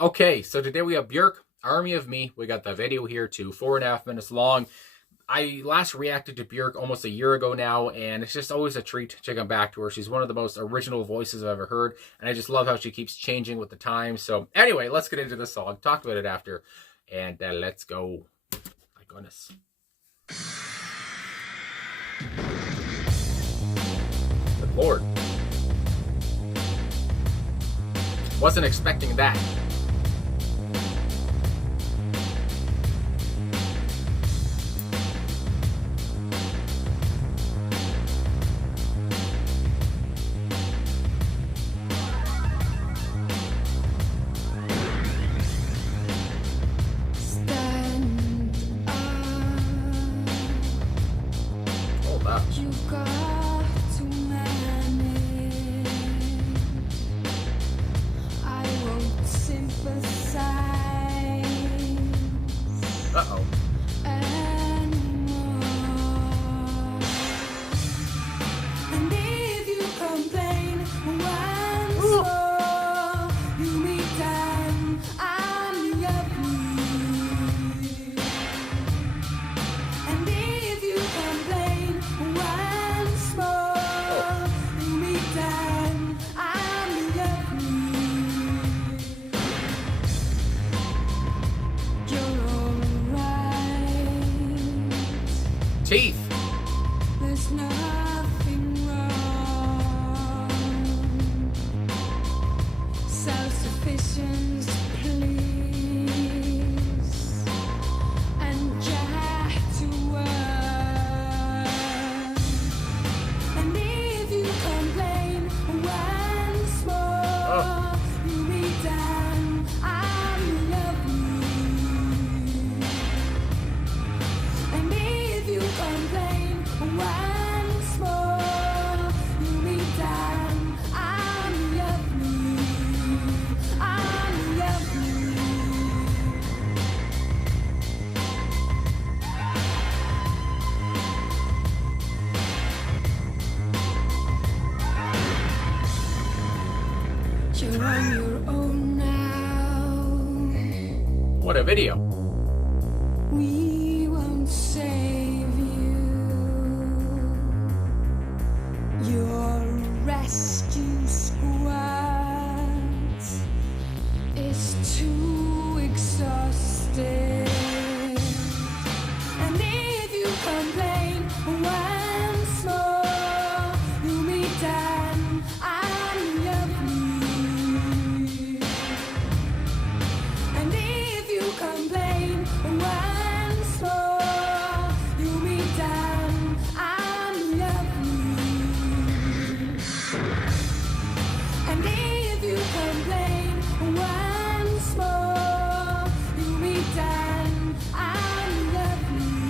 Okay, so today we have Björk, Army of Me. We got the video here too, 4.5 minutes long. I last reacted to Björk almost a year ago now, and it's just always a treat to come back to her. She's one of the most original voices I've ever heard, and I just love how she keeps changing with the times. So anyway, let's get into the song. Talk about it after, and let's go. My goodness. Good Lord. Wasn't expecting that. You got to manage. I won't sympathize Uh-oh. anymore. And if you complain once more, you meet down on your feet. And if you complain once more, you meet down on your feet. You're alright. Teeth. There's nothing wrong. Self-sufficiency, please, and jack to work. And if you complain once more, you meet down on your feet. And if you complain once more, you meet down on your feet, on your feet. You're on your own now. What a video. We won't save you. Your rescue squad is too exhausted. And if you complain once more, you meet down on your feet. And if you complain once more, you meet down on your feet. And if you complain once more, you meet down on your feet.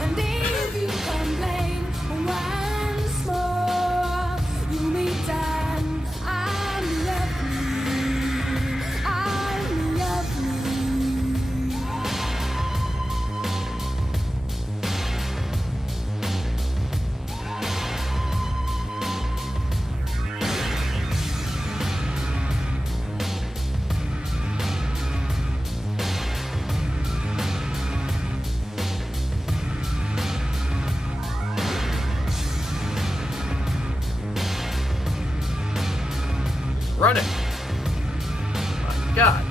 And if you complain once more, you meet down on your feet, on your feet. Run it. My God.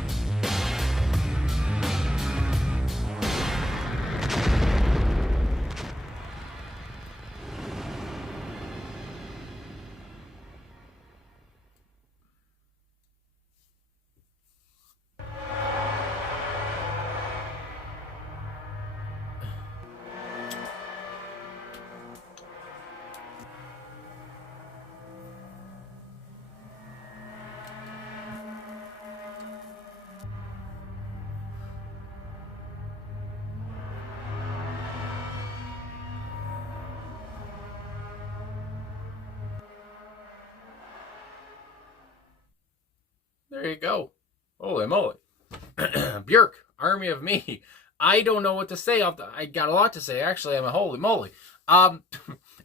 There you go. Holy moly. Björk, Army of Me. I don't know what to say. I got a lot to say, actually. I'm a holy moly. Um,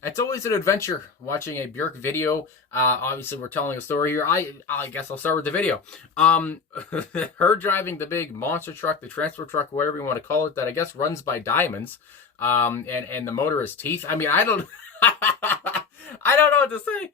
It's always an adventure watching a Björk video. Obviously, we're telling a story here. I guess I'll start with the video. Her driving the big monster truck, the transport truck, whatever you want to call it, that I guess runs by diamonds. And the motor is teeth. I mean, I don't, I don't know what to say.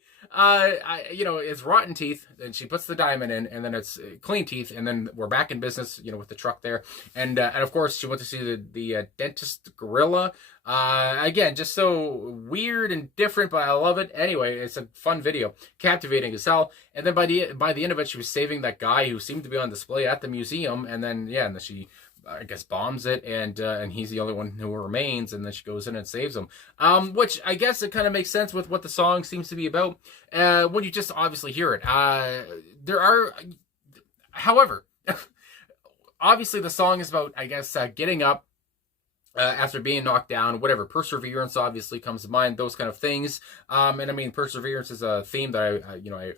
It's rotten teeth, and she puts the diamond in, and then it's clean teeth, and then we're back in business, with the truck there, and of course she went to see the dentist gorilla. Again, just so weird and different, but I love it. Anyway, it's a fun video, captivating as hell. And then by the end of it, she was saving that guy who seemed to be on display at the museum, and then she, I guess, bombs it, and he's the only one who remains, and then she goes in and saves him. Which I guess it kind of makes sense with what the song seems to be about. When you just obviously hear it. However, obviously the song is about, I guess, getting up after being knocked down, whatever. Perseverance obviously comes to mind, those kind of things. And I mean, perseverance is a theme that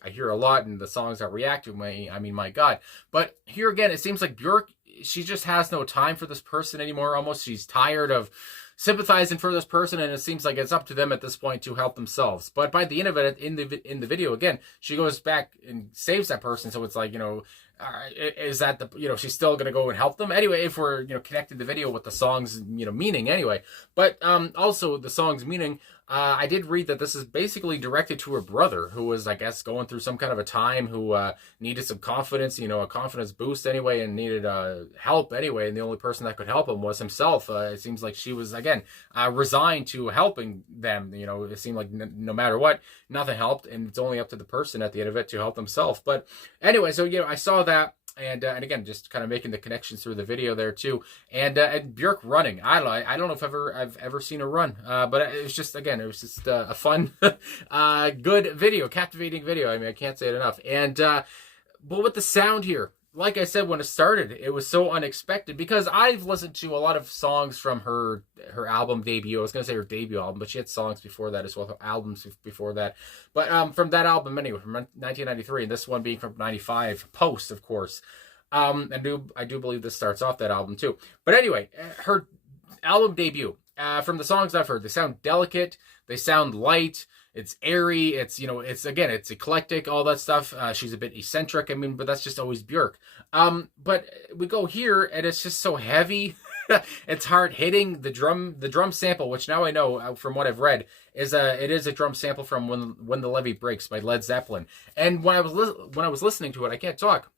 I hear a lot in the songs that react to me. I mean, my God. But here again, it seems like Björk, she just has no time for this person anymore. Almost, she's tired of sympathizing for this person, and it seems like it's up to them at this point to help themselves. But by the end of it, in the video, again, she goes back and saves that person. So it's like, is that she's still gonna go and help them anyway? If we're connecting the video with the song's meaning anyway. But also the song's meaning. I did read that this is basically directed to her brother, who was, I guess, going through some kind of a time, who needed some confidence, a confidence boost anyway, and needed help anyway, and the only person that could help him was himself. It seems like she was, again, resigned to helping them. It seemed like no matter what, nothing helped, and it's only up to the person at the end of it to help themselves. But anyway, so, I saw that. And again, just kind of making the connections through the video there too, and Björk running. I don't know if I've ever seen her run, but it was just a fun, good video, captivating video. I mean, I can't say it enough. And but with the sound here, like I said when it started, it was so unexpected, because I've listened to a lot of songs from her album debut. I was gonna say her debut album, but she had songs before that as well, albums before that. But from that album anyway, from 1993, and this one being from 95, Post, of course. I do believe this starts off that album too. But anyway, her album debut. From the songs I've heard, they sound delicate, they sound light. It's airy, it's eclectic, all that stuff. She's a bit eccentric, but that's just always Björk. But we go here, and it's just so heavy. It's hard hitting. The drum sample, which now I know from what I've read, is a drum sample from When the Levee Breaks by Led Zeppelin. And when I was listening to it, I can't talk.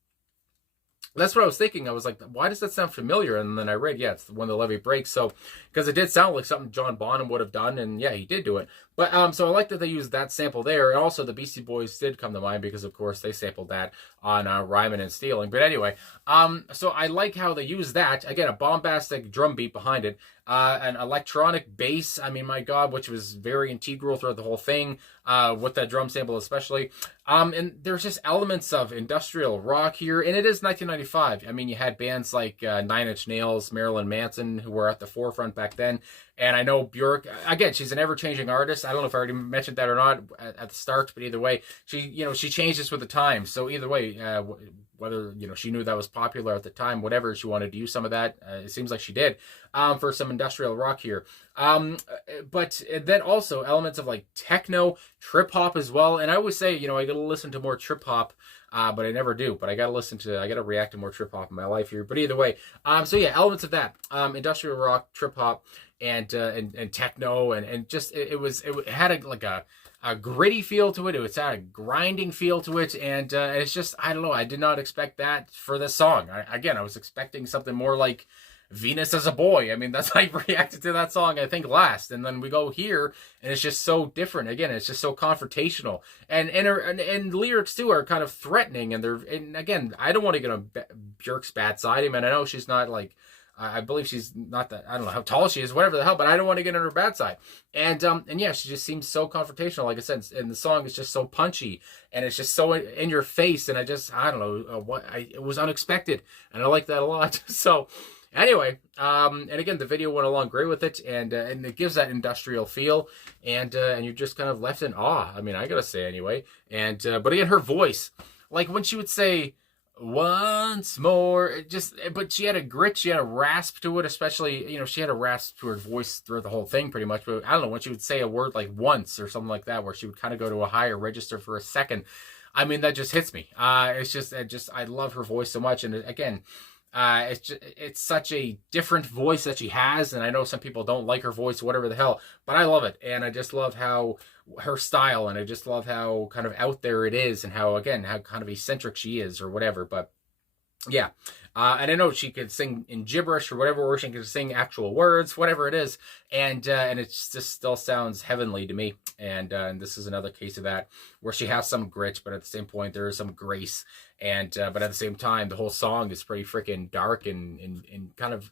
That's what I was thinking. I was like, why does that sound familiar? And then I read, it's When the Levee Breaks. So, because it did sound like something John Bonham would have done, and yeah, he did do it. But so I like that they used that sample there, and also the Beastie Boys did come to mind, because of course they sampled that on Rhymin' and Stealing. But anyway, so I like how they use that. Again, a bombastic drum beat behind it, an electronic bass. I mean, my God, which was very integral throughout the whole thing, with that drum sample especially. And there's just elements of industrial rock here, and it is 1995. I mean, you had bands like Nine Inch Nails, Marilyn Manson, who were at the forefront back then. And I know Björk, again, she's an ever-changing artist. I don't know if I already mentioned that or not at the start, but either way, she changes with the times. So either way, whether, she knew that was popular at the time, whatever, she wanted to use some of that. It seems like she did, for some industrial rock here. But then also elements of like techno, trip hop as well. And I always say, I gotta listen to more trip hop, but I never do. But I gotta react to more trip hop in my life here. But either way, so yeah, elements of that, industrial rock, trip hop, and techno, and just it had a gritty feel to it. It had a grinding feel to it, and it's just, I don't know, I did not expect that for this song. I was expecting something more like Venus as a Boy. I mean, that's how I reacted to that song, I think, last. And then we go here, and it's just so different. Again, it's just so confrontational. And lyrics, too, are kind of threatening. And again, I don't want to get on Björk's bad side. I mean, I know she's not like, I believe she's not that, I don't know how tall she is, whatever the hell, but I don't want to get on her bad side. And yeah, she just seems so confrontational, like I said, and the song is just so punchy, and it's just so in your face, and I don't know, it was unexpected, and I like that a lot. So anyway, and again, the video went along great with it, and it gives that industrial feel, and you're just kind of left in awe. I mean, I gotta say anyway. And but again, her voice, like when she would say, once more. But she had a grit, she had a rasp to it, especially, she had a rasp to her voice throughout the whole thing pretty much. But I don't know, when she would say a word like once or something like that, where she would kind of go to a higher register for a second, I mean, that just hits me. I love her voice so much. And again, it's such a different voice that she has, and I know some people don't like her voice, whatever the hell, but I love it, and I just love how her style, and I just love how kind of out there it is, and how kind of eccentric she is, or whatever. But yeah, and I know she could sing in gibberish or whatever, or she could sing actual words, whatever it is, and it just still sounds heavenly to me. And this is another case of that, where she has some grit, but at the same point there is some grace, and but at the same time the whole song is pretty freaking dark, and kind of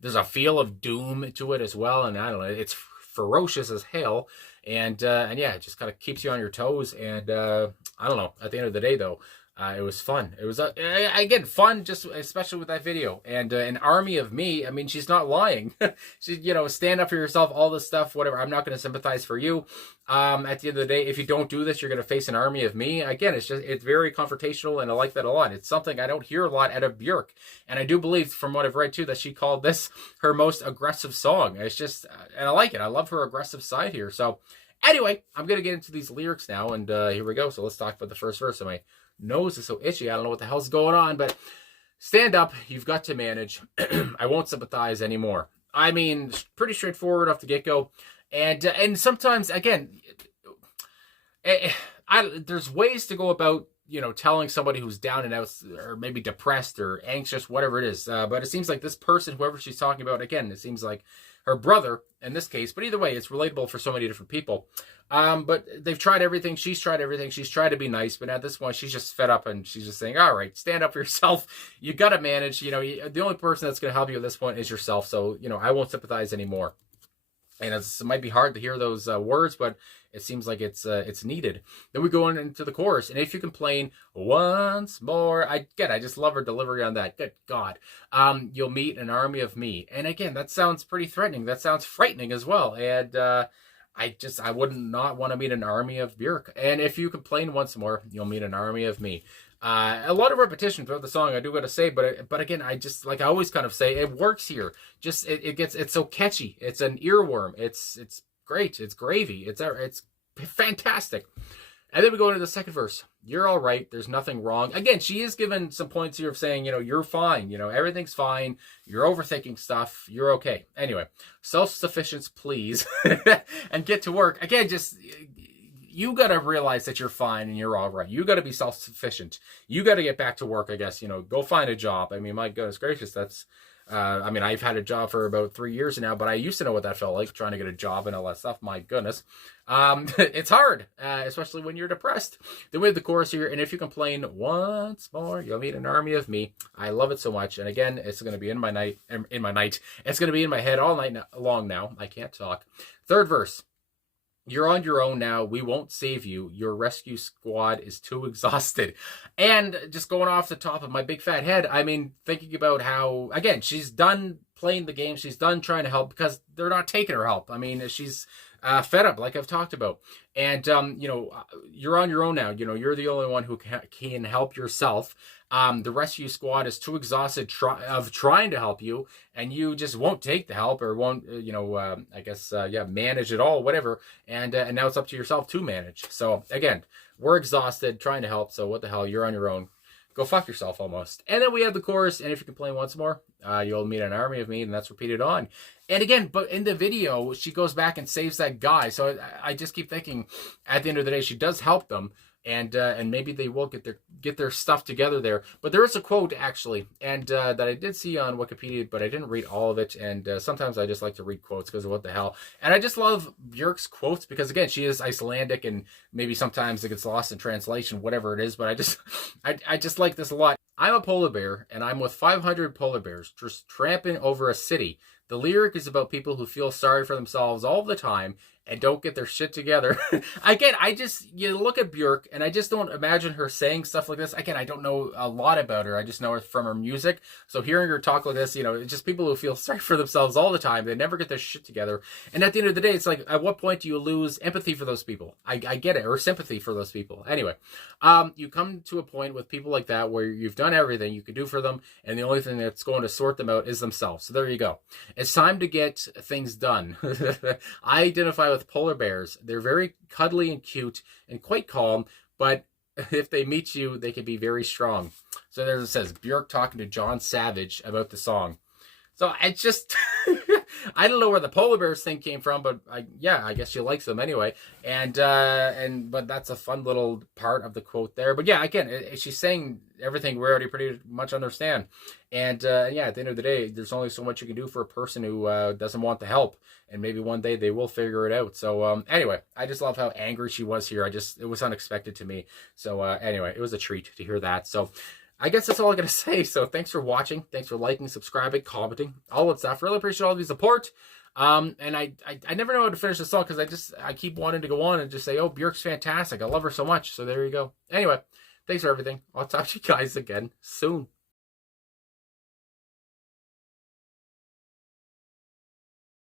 there's a feel of doom to it as well, and I don't know, it's ferocious as hell, and yeah, it just kind of keeps you on your toes, and I don't know. At the end of the day, though, it was fun. It was, again, fun, just especially with that video. And an army of me, I mean, she's not lying. She, stand up for yourself, all this stuff, whatever. I'm not going to sympathize for you. At the end of the day, if you don't do this, you're going to face an army of me. Again, it's very confrontational, and I like that a lot. It's something I don't hear a lot out of Björk. And I do believe, from what I've read, too, that she called this her most aggressive song. It's just, and I like it. I love her aggressive side here. So, anyway, I'm going to get into these lyrics now, and here we go. So let's talk about the first verse. My nose is so itchy, I don't know what the hell's going on, but stand up, you've got to manage. I won't sympathize anymore. I mean, pretty straightforward off the get-go. And sometimes, again, there's ways to go about, telling somebody who's down and out, or maybe depressed or anxious, whatever it is. But it seems like this person, whoever she's talking about, again, it seems like her brother in this case, but either way, it's relatable for so many different people. But they've tried everything. She's tried everything. She's tried to be nice, but at this point, she's just fed up, and she's just saying, all right, stand up for yourself. You got to manage. The only person that's going to help you at this point is yourself. So, I won't sympathize anymore. And it might be hard to hear those words, but it seems like it's needed. Then we go into the chorus, and if you complain once more, I just love her delivery on that. Good God, you'll meet an army of me. And again, that sounds pretty threatening. That sounds frightening as well. And I would not want to meet an army of Björk. And if you complain once more, you'll meet an army of me. A lot of repetition throughout the song, I do got to say, but again, I just, like I always kind of say, it works here. Just it's so catchy. It's an earworm. It's great. It's gravy. It's fantastic. And then we go into the second verse. You're all right. There's nothing wrong. Again, she is given some points here of saying, you're fine. Everything's fine. You're overthinking stuff. You're okay. Anyway, self-sufficiency, please, and get to work. Again, just, you got to realize that you're fine and you're all right. You got to be self-sufficient. You got to get back to work, I guess. Go find a job. I mean, my goodness gracious, that's, I've had a job for about 3 years now, but I used to know what that felt like, trying to get a job and all that stuff. My goodness. It's hard, especially when you're depressed. Then we have the chorus here, and if you complain once more, you'll meet an army of me. I love it so much. And again, it's going to be in my night. It's going to be in my head all night long now. I can't talk. Third verse. You're on your own now. We won't save you. Your rescue squad is too exhausted. And just going off the top of my big fat head, I mean, thinking about how, again, she's done playing the game. She's done trying to help because they're not taking her help. I mean, she's fed up, like I've talked about. And, you're on your own now. You're the only one who can help yourself. The rescue squad is too exhausted of trying to help you, and you just won't take the help, or won't, manage it all, whatever. And now it's up to yourself to manage. So again, we're exhausted trying to help. So what the hell? You're on your own. Go fuck yourself almost. And then we have the chorus, and if you complain once more, you'll meet an army of me, and that's repeated on. And again, but in the video, she goes back and saves that guy. So I just keep thinking, at the end of the day, she does help them. And maybe they will get their stuff together there. But there is a quote, actually, and that I did see on Wikipedia, but I didn't read all of it. And sometimes I just like to read quotes because of what the hell. And I just love Björk's quotes because, again, she is Icelandic, and maybe sometimes it gets lost in translation, whatever it is. But I just like this a lot. I'm a polar bear, and I'm with 500 polar bears just tramping over a city. The lyric is about people who feel sorry for themselves all the time and don't get their shit together. Again, you look at Björk, and I just don't imagine her saying stuff like this. Again, I don't know a lot about her. I just know her from her music. So hearing her talk like this, it's just people who feel sorry for themselves all the time. They never get their shit together. And at the end of the day, it's like, at what point do you lose empathy for those people? I get it, or sympathy for those people. Anyway, you come to a point with people like that where you've done everything you could do for them, and the only thing that's going to sort them out is themselves. So there you go. It's time to get things done. I identify with polar bears. They're very cuddly and cute and quite calm, but if they meet you, they can be very strong. So there it says, Björk talking to John Savage about the song. So I just, I don't know where the polar bears thing came from, but I guess she likes them anyway. But that's a fun little part of the quote there. But yeah, again, she's saying everything we already pretty much understand. And at the end of the day, there's only so much you can do for a person who doesn't want the help. And maybe one day they will figure it out. So anyway, I just love how angry she was here. It was unexpected to me. So anyway, it was a treat to hear that. So I guess that's all I got to say. So thanks for watching. Thanks for liking, subscribing, commenting, all that stuff. Really appreciate all of your support. And I never know how to finish the song because I keep wanting to go on and just say, oh, Björk's fantastic. I love her so much. So there you go. Anyway, thanks for everything. I'll talk to you guys again soon.